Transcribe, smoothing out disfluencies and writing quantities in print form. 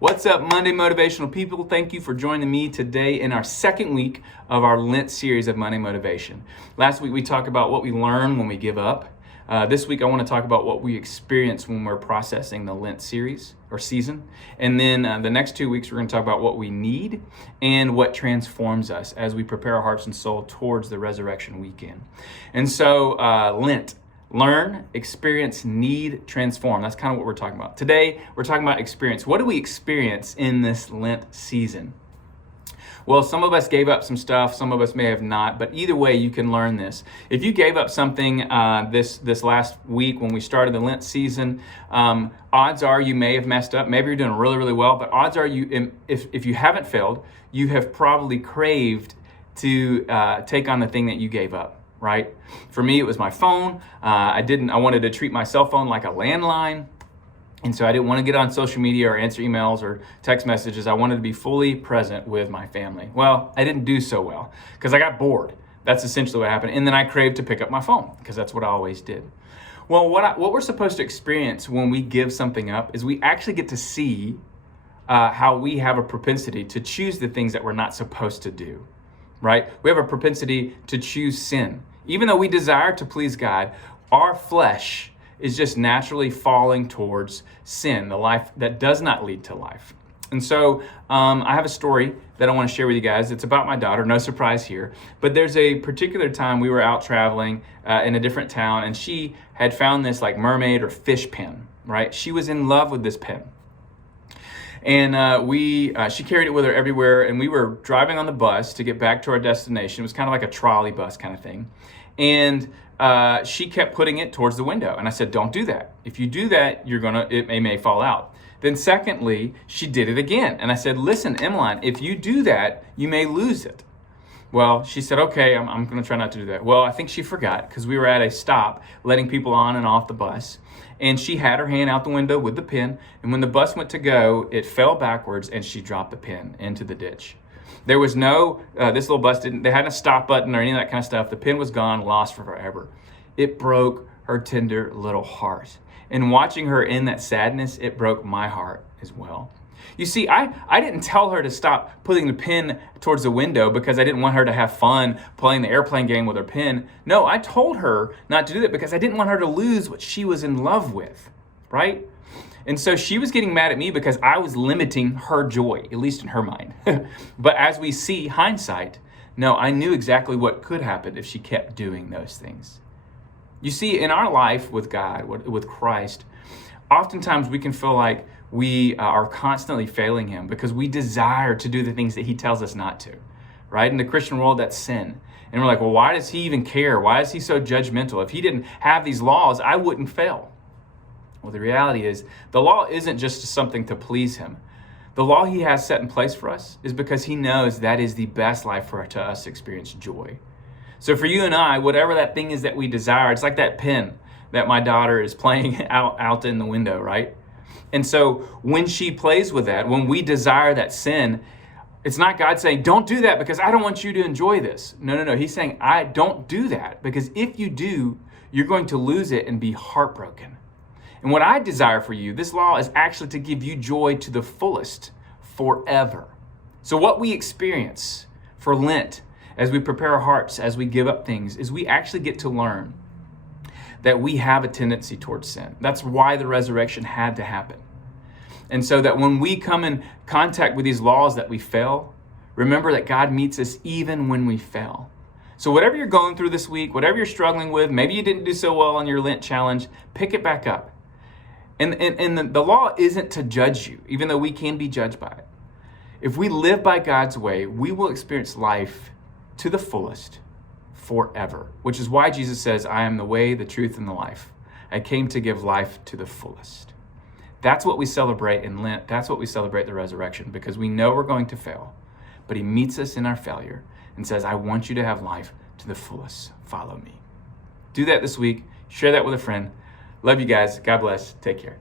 What's up, Monday Motivational people? Thank you for joining me today in our second week of our Lent series of Monday Motivation. Last week we talked about what we learn when we give up. This week I want to talk about what we experience when we're processing the Lent series or season. And then the next 2 weeks we're going to talk about what we need and what transforms us as we prepare our hearts and soul towards the resurrection weekend. And so Lent. Learn, experience, need, transform. That's kind of what we're talking about. Today, we're talking about experience. What do we experience in this Lent season? Well, some of us gave up some stuff, some of us may have not, but either way, you can learn this. If you gave up something this last week when we started the Lent season, odds are you may have messed up. Maybe you're doing really, really well, but odds are if you haven't failed, you have probably craved to take on the thing that you gave up. Right? For me, it was my phone. I wanted to treat my cell phone like a landline. And so I didn't want to get on social media or answer emails or text messages. I wanted to be fully present with my family. Well, I didn't do so well because I got bored. That's essentially what happened. And then I craved to pick up my phone because that's what I always did. Well, what we're supposed to experience when we give something up is we actually get to see how we have a propensity to choose the things that we're not supposed to do. Right? We have a propensity to choose sin. Even though we desire to please God, our flesh is just naturally falling towards sin, the life that does not lead to life. And so I have a story that I want to share with you guys. It's about my daughter, no surprise here. But there's a particular time we were out traveling in a different town, and she had found this like mermaid or fish pen, right? She was in love with this pen. And she carried it with her everywhere, and we were driving on the bus to get back to our destination. It was kind of like a trolley bus kind of thing. And she kept putting it towards the window. And I said, don't do that. If you do that, it may fall out. Then secondly, she did it again. And I said, listen, Emmeline, if you do that, you may lose it. Well, she said, okay, I'm going to try not to do that. Well, I think she forgot because we were at a stop letting people on and off the bus. And she had her hand out the window with the pen. And when the bus went to go, it fell backwards and she dropped the pen into the ditch. There was this little bus they hadn't a stop button or any of that kind of stuff. The pen was gone, lost for forever. It broke her tender little heart. And watching her in that sadness, it broke my heart as well. You see, I didn't tell her to stop putting the pen towards the window because I didn't want her to have fun playing the airplane game with her pen. No, I told her not to do that because I didn't want her to lose what she was in love with, right? And so she was getting mad at me because I was limiting her joy, at least in her mind. But as we see, hindsight, no, I knew exactly what could happen if she kept doing those things. You see, in our life with God, with Christ, oftentimes we can feel like we are constantly failing him because we desire to do the things that he tells us not to, right? In the Christian world, that's sin. And we're like, well, why does he even care? Why is he so judgmental? If he didn't have these laws, I wouldn't fail. Well, the reality is the law isn't just something to please him. The law he has set in place for us is because he knows that is the best life for us to experience joy. So for you and I, whatever that thing is that we desire, it's like that pen that my daughter is playing out in the window, right? And so when she plays with that, when we desire that sin, it's not God saying, don't do that because I don't want you to enjoy this. No. He's saying, I don't do that because if you do, you're going to lose it and be heartbroken. And what I desire for you, this law is actually to give you joy to the fullest forever. So what we experience for Lent, as we prepare our hearts, as we give up things, is we actually get to learn that we have a tendency towards sin. That's why the resurrection had to happen. And so that when we come in contact with these laws that we fail, remember that God meets us even when we fail. So whatever you're going through this week, whatever you're struggling with, maybe you didn't do so well on your Lent challenge, pick it back up. And the law isn't to judge you, even though we can be judged by it. If we live by God's way, we will experience life to the fullest forever, which is why Jesus says, I am the way, the truth, and the life. I came to give life to the fullest. That's what we celebrate in Lent. That's what we celebrate the resurrection because we know we're going to fail, but he meets us in our failure and says, I want you to have life to the fullest. Follow me. Do that this week. Share that with a friend. Love you guys. God bless. Take care.